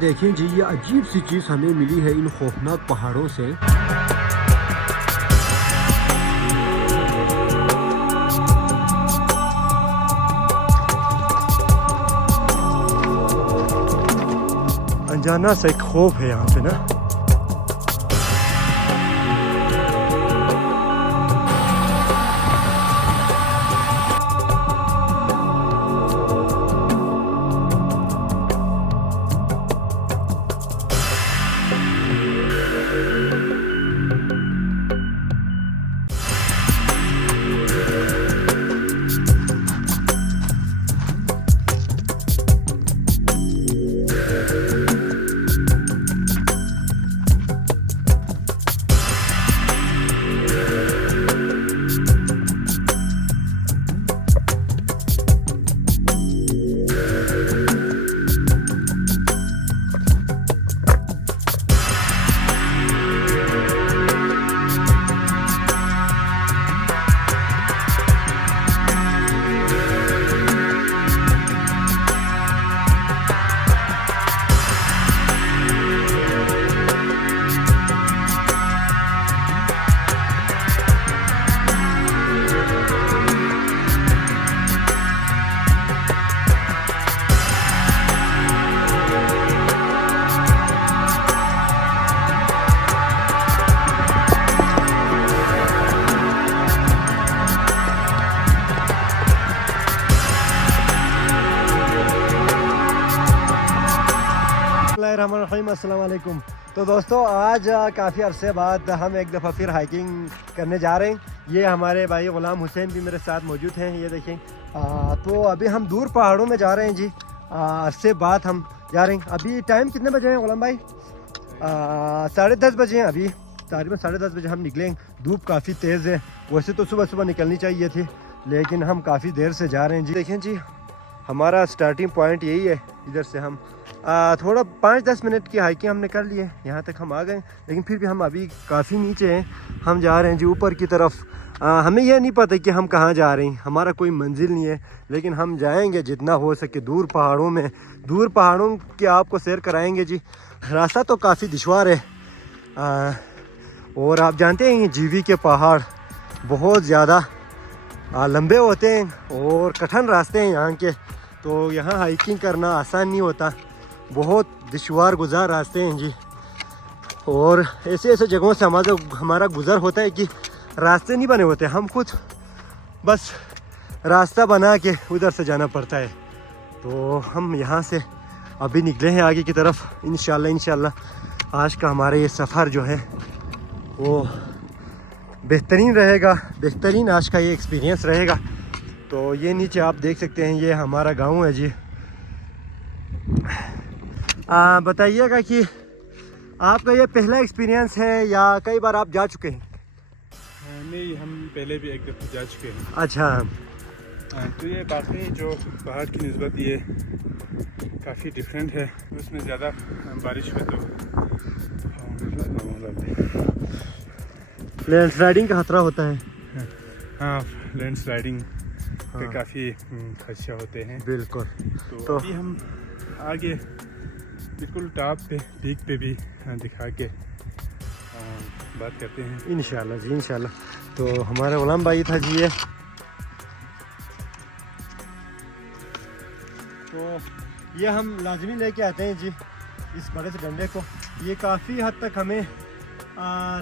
देखें जी, ये अजीब सी चीज़ हमें मिली है इन खौफनाक पहाड़ों से। अनजाना सा एक खौफ है यहाँ पे ना। अस्सलाम वालेकुम। तो दोस्तों, आज काफ़ी अरसे बाद हम एक दफ़ा फिर हाइकिंग करने जा रहे हैं। ये हमारे भाई ग़ुलाम हुसैन भी मेरे साथ मौजूद हैं, ये देखें। तो अभी हम दूर पहाड़ों में जा रहे हैं जी। अरसे बाद हम जा रहे हैं। अभी टाइम कितने बजे हैं ग़ुलाम भाई? 10:30 बजे हैं अभी। तकरीबन 10:30 बजे हम निकलें। धूप काफ़ी तेज़ है। वैसे तो सुबह सुबह निकलनी चाहिए थी, लेकिन हम काफ़ी देर से जा रहे हैं जी। देखें जी, हमारा स्टार्टिंग पॉइंट यही है। इधर से हम थोड़ा 5-10 मिनट की हाइकिंग हमने कर ली है, यहाँ तक हम आ गए। लेकिन फिर भी हम अभी काफ़ी नीचे हैं। हम जा रहे हैं जी ऊपर की तरफ। हमें यह नहीं पता कि हम कहाँ जा रहे हैं, हमारा कोई मंजिल नहीं है, लेकिन हम जाएंगे जितना हो सके दूर पहाड़ों में। दूर पहाड़ों की आपको सैर कराएंगे जी। रास्ता तो काफ़ी दुश्वार है, और आप जानते हैं जीवी के पहाड़ बहुत ज़्यादा लंबे होते हैं और कठिन रास्ते हैं यहाँ के। तो यहाँ हाइकिंग करना आसान नहीं होता, बहुत दुश्वार गुजार रास्ते हैं जी। और ऐसे ऐसे जगहों से हमारा गुज़र होता है कि रास्ते नहीं बने होते, हम खुद बस रास्ता बना के उधर से जाना पड़ता है। तो हम यहाँ से अभी निकले हैं आगे की तरफ। इंशाल्लाह आज का हमारा ये सफ़र जो है वो बेहतरीन रहेगा, बेहतरीन आज का ये एक्सपीरियंस रहेगा। तो ये नीचे आप देख सकते हैं, ये हमारा गांव है जी। बताइएगा कि आपका ये पहला एक्सपीरियंस है या कई बार आप जा चुके हैं? नहीं, हम पहले भी एक दफ़ा जा चुके हैं। अच्छा। तो ये बाकी जो पहाड़ की निस्बत ये काफ़ी डिफरेंट है। उसमें ज़्यादा बारिश में तो लैंडस्लाइडिंग का खतरा होता है। हाँ, लैंडस्लाइडिंग के काफ़ी खदशा होते हैं। बिल्कुल। तो अभी हम आगे बिल्कुल टॉप पे, पीक पे भी दिखा के बात करते हैं इंशाल्लाह जी, इंशाल्लाह। तो हमारा ग़ुलाम भाई था जी ये। तो ये हम लाजमी लेके आते हैं जी इस बड़े से डंडे को। ये काफ़ी हद तक हमें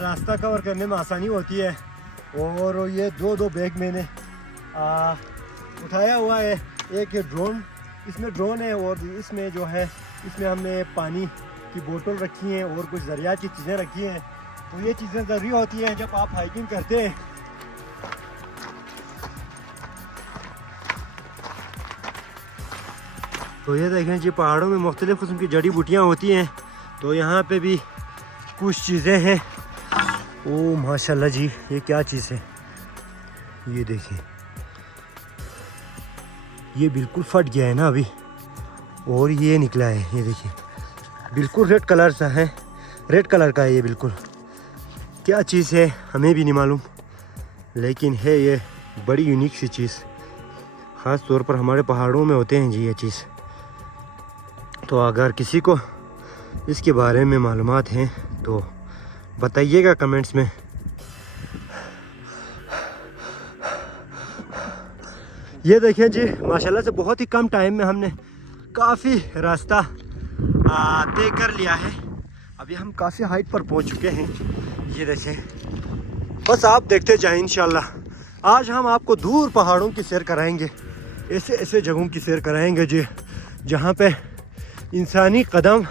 रास्ता कवर करने में आसानी होती है। और ये दो बैग मैंने उठाया हुआ है। एक है ड्रोन, इसमें ड्रोन है, और इसमें जो है इसमें हमने पानी की बोतल रखी है और कुछ ज़रियात की चीज़ें रखी हैं। तो ये चीज़ें ज़रूरी होती हैं जब आप हाइकिंग करते हैं। तो ये देखें जी, पहाड़ों में मुख्तलिफ़ किस्म की जड़ी बूटियाँ होती हैं। तो यहाँ पे भी कुछ चीज़ें हैं। ओ माशाल्लाह जी, ये क्या चीज़ है? ये देखें, ये बिल्कुल फट गया है ना अभी, और ये निकला है। ये देखिए, बिल्कुल रेड कलर सा है, रेड कलर का है ये बिल्कुल। क्या चीज़ है हमें भी नहीं मालूम, लेकिन है ये बड़ी यूनिक सी चीज़। ख़ास तौर पर हमारे पहाड़ों में होते हैं जी ये चीज़। तो अगर किसी को इसके बारे में मालूमात हैं तो बताइएगा कमेंट्स में। ये देखिए जी, माशाल्लाह से बहुत ही कम टाइम में हमने काफ़ी रास्ता तय कर लिया है। अभी हम काफ़ी हाइट पर पहुंच चुके हैं। ये देखें, बस आप देखते जाएं इंशाल्लाह। आज हम आपको दूर पहाड़ों की सैर कराएंगे, ऐसे ऐसे जगहों की सैर कराएंगे जी जहाँ पे इंसानी कदम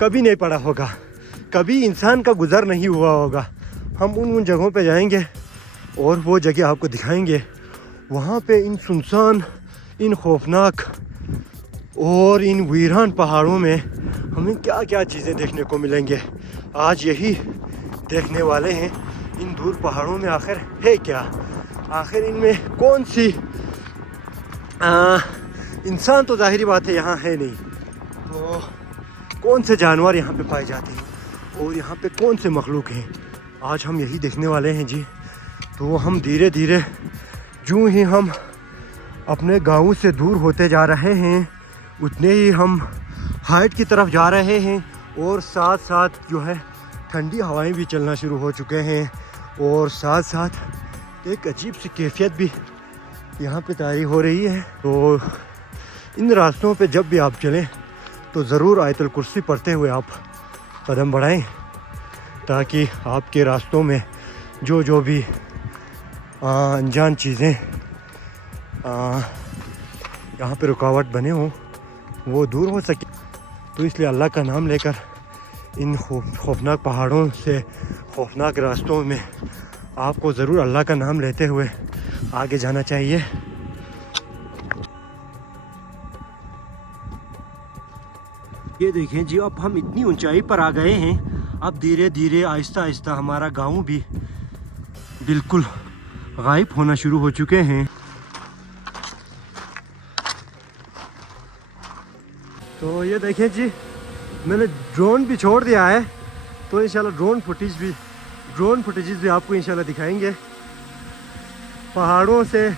कभी नहीं पड़ा होगा, कभी इंसान का गुज़र नहीं हुआ होगा। हम उन जगहों पे जाएंगे और वो जगह आपको दिखाएंगे। वहाँ पे इन सुनसान, इन खौफनाक और इन वीरान पहाड़ों में हमें क्या क्या चीज़ें देखने को मिलेंगे। आज यही देखने वाले हैं, इन दूर पहाड़ों में आखिर है क्या, आखिर इनमें कौन सी इंसान तो जाहिर बात है यहाँ है नहीं, तो कौन से जानवर यहाँ पे पाए जाते हैं और यहाँ पे कौन से मखलूक हैं, आज हम यही देखने वाले हैं जी। तो हम धीरे धीरे यूँ ही हम अपने गाँव से दूर होते जा रहे हैं, उतने ही हम हाइट की तरफ जा रहे हैं और साथ साथ जो है ठंडी हवाएं भी चलना शुरू हो चुके हैं और साथ साथ एक अजीब सी कैफियत भी यहाँ पे तारी हो रही है। तो इन रास्तों पे जब भी आप चलें तो ज़रूर आयतुल कुर्सी पढ़ते हुए आप कदम बढ़ाएं, ताकि आपके रास्तों में जो भी अनजान चीज़ें यहाँ पे रुकावट बने हों वो दूर हो सके। तो इसलिए अल्लाह का नाम लेकर इन खौफनाक पहाड़ों से, खौफनाक रास्तों में आपको ज़रूर अल्लाह का नाम लेते हुए आगे जाना चाहिए। ये देखें जी, अब हम इतनी ऊंचाई पर आ गए हैं, अब धीरे धीरे आहिस्ता आहिस्ता हमारा गांव भी बिल्कुल गायब होना शुरू हो चुके हैं। तो ये देखें जी, मैंने ड्रोन भी छोड़ दिया है, तो इंशाल्लाह ड्रोन फुटेजेस भी आपको इंशाल्लाह दिखाएंगे। पहाड़ों से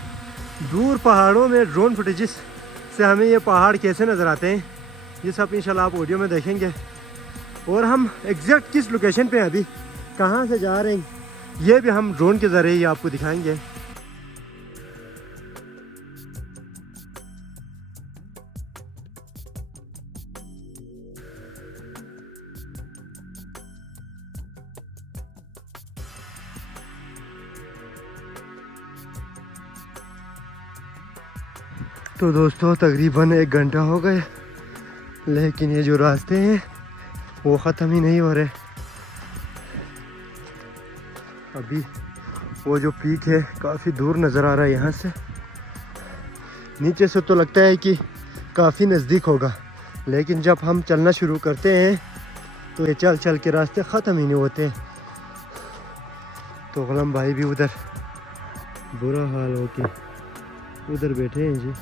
दूर, पहाड़ों में ड्रोन फुटेजेस से हमें ये पहाड़ कैसे नज़र आते हैं, ये सब इंशाल्लाह आप ऑडियो में देखेंगे। और हम एग्जैक्ट किस लोकेशन पे हैं, अभी कहाँ से जा रहे हैं, ये भी हम ड्रोन के ज़रिए ही आपको दिखाएंगे। तो दोस्तों तकरीबन 1 घंटा हो गए, लेकिन ये जो रास्ते हैं वो ख़त्म ही नहीं हो रहे। अभी वो जो पीक है काफ़ी दूर नज़र आ रहा है, यहाँ से नीचे से तो लगता है कि काफ़ी नज़दीक होगा, लेकिन जब हम चलना शुरू करते हैं तो ये चल चल के रास्ते ख़त्म ही नहीं होते। तो गुलाम भाई भी उधर बुरा हाल हो के उधर बैठे हैं जी।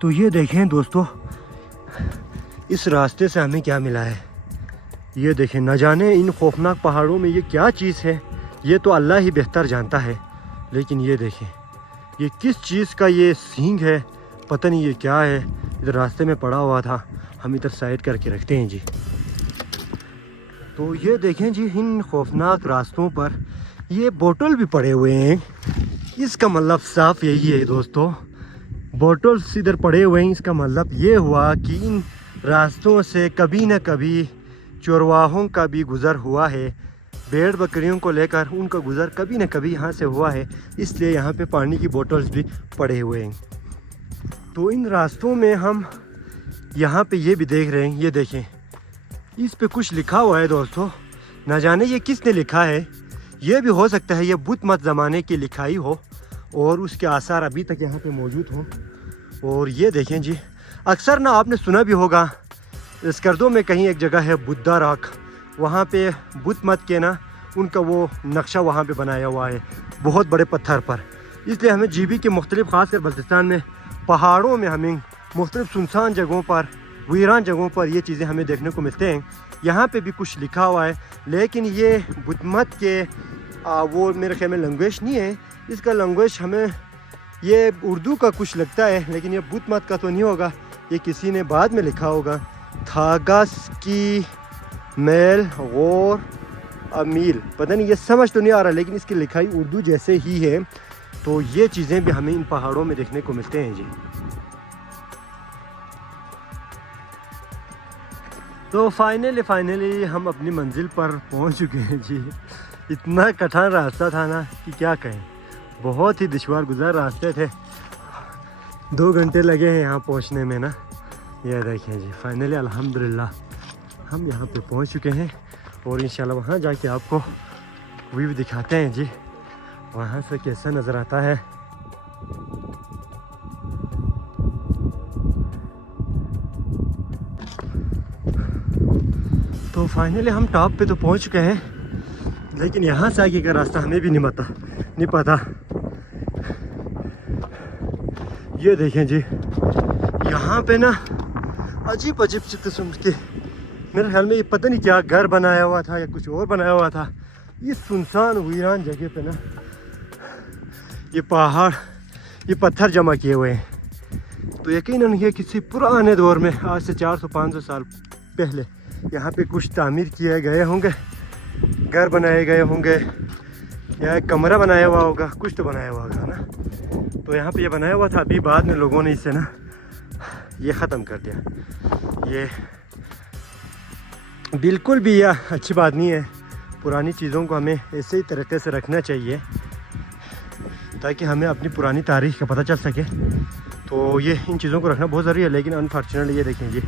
तो ये देखें दोस्तों, इस रास्ते से हमें क्या मिला है। ये देखें, न जाने इन खौफनाक पहाड़ों में ये क्या चीज़ है, ये तो अल्लाह ही बेहतर जानता है। लेकिन ये देखें, ये किस चीज़ का ये सींग है, पता नहीं ये क्या है। इधर रास्ते में पड़ा हुआ था, हम इधर साइड करके रखते हैं जी। तो ये देखें जी, इन खौफनाक रास्तों पर ये बोतल भी पड़े हुए हैं। इसका मतलब साफ यही है दोस्तों, बोतल्स इधर पड़े हुए हैं, इसका मतलब ये हुआ कि इन रास्तों से कभी न कभी चरवाहों का भी गुज़र हुआ है, भेड़ बकरियों को लेकर उनका गुज़र कभी न कभी यहाँ से हुआ है, इसलिए यहाँ पे पानी की बोतल्स भी पड़े हुए हैं। तो इन रास्तों में हम यहाँ पे ये भी देख रहे हैं, ये देखें, इस पे कुछ लिखा हुआ है दोस्तों, न जाने ये किसने लिखा है। ये भी हो सकता है ये बुद्ध मत ज़माने की लिखाई हो और उसके आसार अभी तक यहाँ पे मौजूद हों। और ये देखें जी, अक्सर ना आपने सुना भी होगा, स्कर्दो में कहीं एक जगह है बुद्धा रॉक, वहाँ पे बुद्ध मत के ना उनका वो नक्शा वहाँ पे बनाया हुआ है बहुत बड़े पत्थर पर। इसलिए हमें GB के मुख्तलिफ ख़ासकर बल्तिस्तान में पहाड़ों में हमें मुख्तलिफ सुनसान जगहों पर, वीरान जगहों पर ये चीज़ें हमें देखने को मिलते हैं। यहाँ पे भी कुछ लिखा हुआ है, लेकिन ये बुद्ध मत के वो मेरे ख्याल में लैंग्वेज नहीं है। इसका लैंग्वेज हमें ये उर्दू का कुछ लगता है, लेकिन ये बुद्ध मत का तो नहीं होगा, ये किसी ने बाद में लिखा होगा। थागस की मेल गौर अमील, पता नहीं, ये समझ तो नहीं आ रहा, लेकिन इसकी लिखाई उर्दू जैसे ही है। तो ये चीज़ें भी हमें इन पहाड़ों में देखने को मिलते हैं जी। तो फाइनली हम अपनी मंजिल पर पहुंच चुके हैं जी। इतना कठिन रास्ता था ना कि क्या कहें, बहुत ही दुश्वार गुज़ार रास्ते थे। 2 घंटे लगे हैं यहाँ पहुँचने में ना। ये देखें जी, फाइनली अल्हम्दुलिल्लाह हम यहाँ पे पहुँच चुके हैं और इंशाल्लाह वहाँ जाके आपको व्यू दिखाते हैं जी, वहाँ से कैसा नज़र आता है। तो फाइनली हम टॉप पे तो पहुँच चुके हैं, लेकिन यहाँ से आगे का रास्ता हमें भी नहीं पता। ये देखें जी, यहाँ पे ना अजीब सी किस्म के, मेरे ख्याल में ये पता नहीं क्या घर बनाया हुआ था या कुछ और बनाया हुआ था। ये सुनसान वीरान जगह पे ना ये पहाड़, ये पत्थर जमा किए हुए हैं। तो यकीनन ये किसी पुराने दौर में, आज से 400-500 साल पहले यहाँ पे कुछ तामीर किए गए होंगे, घर बनाए गए होंगे या एक कमरा बनाया हुआ होगा, कुछ तो बनाया हुआ होगा ना। तो यहाँ पे ये बनाया हुआ था, अभी बाद में लोगों ने इसे ना ये ख़त्म कर दिया। ये बिल्कुल भी यह अच्छी बात नहीं है। पुरानी चीज़ों को हमें ऐसे ही तरीके से रखना चाहिए ताकि हमें अपनी पुरानी तारीख़ का पता चल सके। तो ये इन चीज़ों को रखना बहुत ज़रूरी है, लेकिन अनफॉर्चुनेटली ये देखें जी,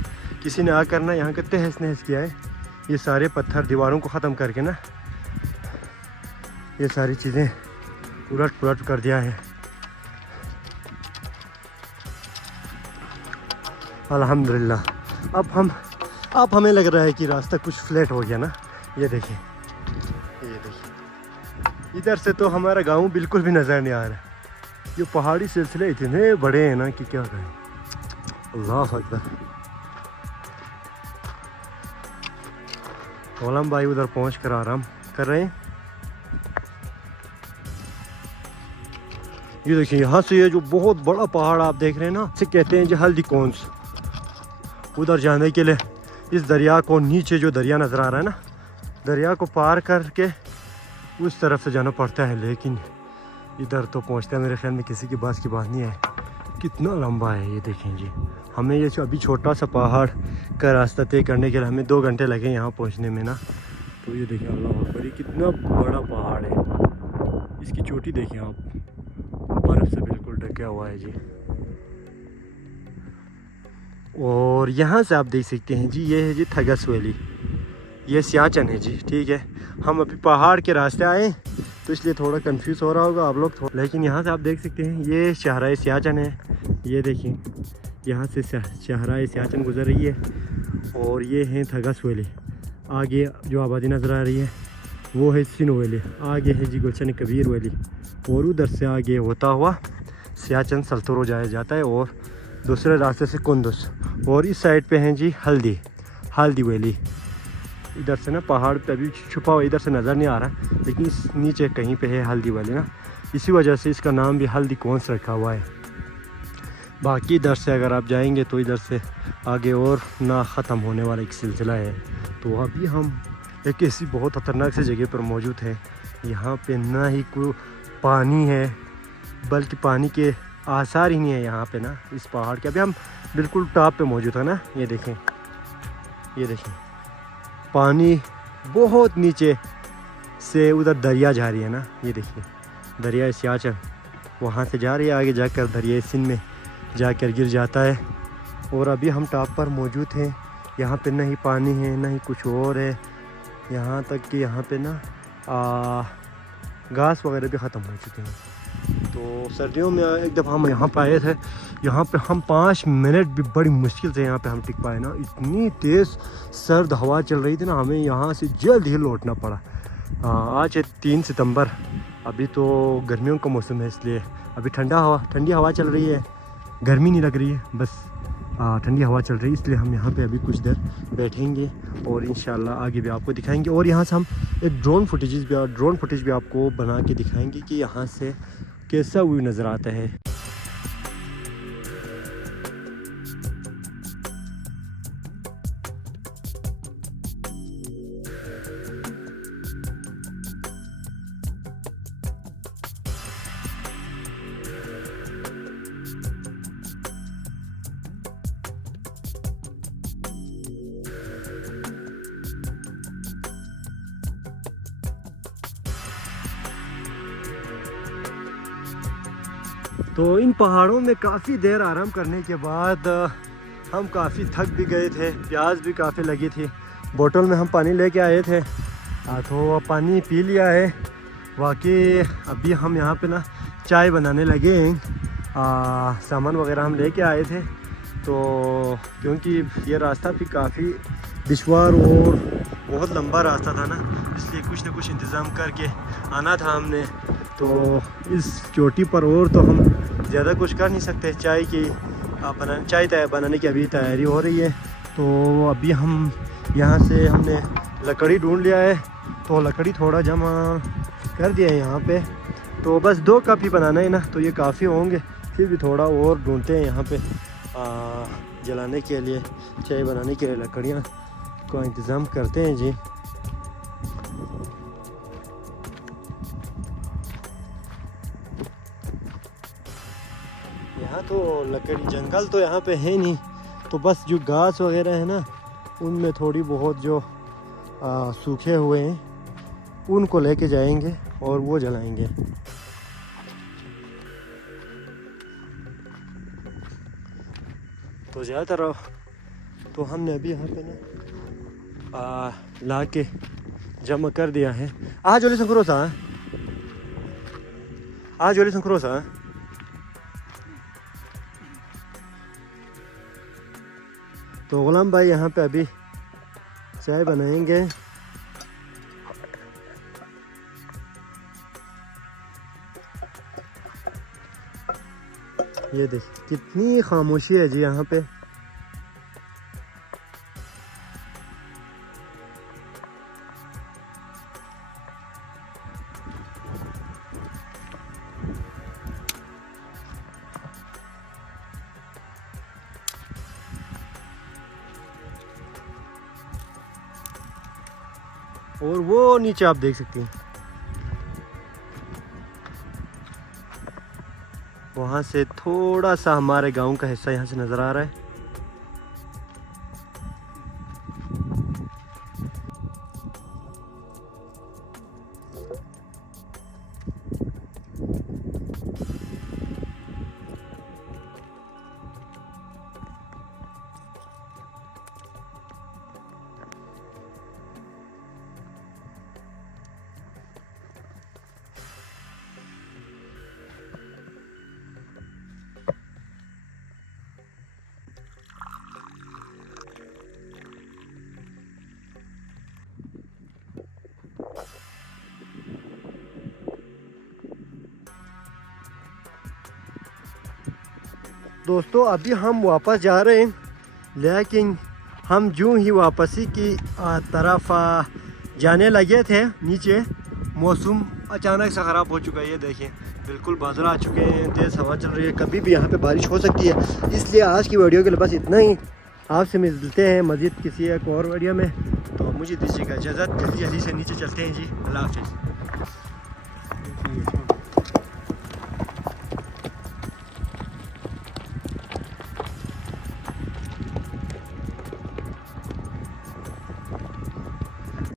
किसी ने आकर ना यहाँ का तहस नहस किया है। ये सारे पत्थर दीवारों को ख़त्म करके ना ये सारी चीज़ें उलट पुलट कर दिया है। अल्हम्दुलिल्लाह अब हमें लग रहा है कि रास्ता कुछ फ्लैट हो गया ना। ये देखिए, इधर से तो हमारा गांव बिल्कुल भी नज़र नहीं आ रहा। ये पहाड़ी सिलसिले इतने बड़े हैं ना कि क्या कहें। अल्लाह अकबर। ओलम भाई उधर पहुँच कर आराम कर रहे हैं। ये देखिए, यहाँ से ये जो बहुत बड़ा पहाड़ आप देख रहे हैं ना, इसे कहते हैं जी हल्दी कौंस। उधर जाने के लिए इस दरिया को, नीचे जो दरिया नज़र आ रहा है ना, दरिया को पार करके उस तरफ से जाना पड़ता है, लेकिन इधर तो पहुँचता है मेरे ख्याल में किसी की बस की बात नहीं है। कितना लंबा है ये देखें जी। हमें ये अभी छोटा सा पहाड़ का रास्ता तय करने के लिए हमें 2 घंटे लगे यहाँ पहुँचने में ना। तो ये देखिए, अल्लाह अकबर, ये कितना बड़ा पहाड़ है। इसकी चोटी देखें आप, बर्फ़ से बिल्कुल ढका हुआ है जी। और यहाँ से आप देख सकते हैं जी, ये है जी थगस वैली, ये सियाचिन है जी। ठीक है, हम अभी पहाड़ के रास्ते आए तो इसलिए थोड़ा कंफ्यूज हो रहा होगा आप लोग, लेकिन यहाँ से आप देख सकते हैं ये शहराए सियाचिन है। ये देखिए, यहाँ से शहराए सियाचिन गुजर रही है और ये है थगस वैली। आगे जो आबादी नज़र आ रही है वो है सिनो वैली, आगे है जी गुलशन कबीर वैली, और उधर से आगे होता हुआ सियाचिन सल्तुरो जाया जाता है और दूसरे रास्ते से कुंदुस। और इस साइड पे हैं जी हल्दी वैली। इधर से ना पहाड़ पे अभी छुपा हुआ, इधर से नज़र नहीं आ रहा, लेकिन इस नीचे कहीं पे है हल्दी वैली ना, इसी वजह से इसका नाम भी हल्दी कौंस रखा हुआ है। बाकी इधर से अगर आप जाएंगे तो इधर से आगे और ना ख़त्म होने वाला एक सिलसिला है। तो अभी हम एक ऐसी बहुत ख़तरनाक सी जगह पर मौजूद है। यहाँ पे ना ही कोई पानी है, बल्कि पानी के आसार ही नहीं है यहाँ पे ना, इस पहाड़ के। अभी हम बिल्कुल टॉप पे मौजूद है ना। ये देखें पानी बहुत नीचे से उधर दरिया जा रही है ना। ये देखिए, दरिया सियाचिन वहाँ से जा रही है, आगे जाकर दरिया सिंध में जाकर गिर जाता है। और अभी हम टॉप पर मौजूद हैं। यहाँ पे ना ही पानी है ना ही कुछ और है, यहाँ तक कि यहाँ पे ना घास वगैरह भी ख़त्म हो चुके हैं। तो सर्दियों में एक दफ़ा हम यहाँ पर आए थे, यहाँ पे हम 5 मिनट भी बड़ी मुश्किल से यहाँ पे हम टिक पाए ना। इतनी तेज़ सर्द हवा चल रही थी ना, हमें यहाँ से जल्द ही लौटना पड़ा। आज है 3 सितंबर। अभी तो गर्मियों का मौसम है, इसलिए अभी ठंडी हवा चल रही है, गर्मी नहीं लग रही है, बस ठंडी हवा चल रही है। इसलिए हम यहाँ पे अभी कुछ देर बैठेंगे और इंशाल्लाह आगे भी आपको दिखाएंगे। और यहाँ से हम एक ड्रोन फुटेज भी आपको बना के दिखाएंगे कि यहाँ से कैसा व्यू नज़र आता है। तो इन पहाड़ों में काफ़ी देर आराम करने के बाद हम काफ़ी थक भी गए थे, प्यास भी काफ़ी लगी थी। बोतल में हम पानी लेके आए थे, तो पानी पी लिया है। वाकई अभी हम यहाँ पे ना चाय बनाने लगे हैं। सामान वगैरह हम लेके आए थे, तो क्योंकि ये रास्ता भी काफ़ी दुश्वार और बहुत लंबा रास्ता था ना, इसलिए कुछ ना कुछ इंतज़ाम करके आना था हमने। तो इस चोटी पर और तो हम ज़्यादा कुछ कर नहीं सकते। चाय बनाने की अभी तैयारी हो रही है। तो अभी हम यहाँ से हमने लकड़ी ढूंढ लिया है, तो लकड़ी थोड़ा जमा कर दिया है यहाँ पे। तो बस 2 कप ही बनाना है ना, तो ये काफ़ी होंगे। फिर भी थोड़ा और ढूंढते हैं यहाँ पे जलाने के लिए, चाय बनाने के लिए लकड़ियाँ का इंतज़ाम करते हैं जी। यहाँ तो लकड़ी जंगल तो यहाँ पे है नहीं, तो बस जो घास वगैरह है ना, उनमें थोड़ी बहुत जो सूखे हुए हैं उनको लेके जाएंगे और वो जलाएंगे। तो ज़्यादातर तो हमने अभी यहाँ पे ना ला के जमा कर दिया है। जोली संक्रोसा तो गुलाम भाई यहाँ पे अभी चाय बनाएंगे। ये देखिए कितनी खामोशी है जी यहाँ पे। और वो नीचे आप देख सकते हैं, वहाँ से थोड़ा सा हमारे गांव का हिस्सा यहाँ से नज़र आ रहा है। दोस्तों अभी हम वापस जा रहे हैं, लेकिन हम जो ही वापसी की तरफ जाने लगे थे नीचे, मौसम अचानक से ख़राब हो चुका है। ये देखिए बिल्कुल बादल आ चुके हैं, तेज़ हवा चल रही है, कभी भी यहाँ पे बारिश हो सकती है। इसलिए आज की वीडियो के लिए बस इतना ही। आपसे मिलते हैं मज़ीद किसी एक और वीडियो में, तो मुझे दीजिएगा इजाज़त। जल्दी से नीचे चलते हैं जी। अल्लाह हाफ़िज़।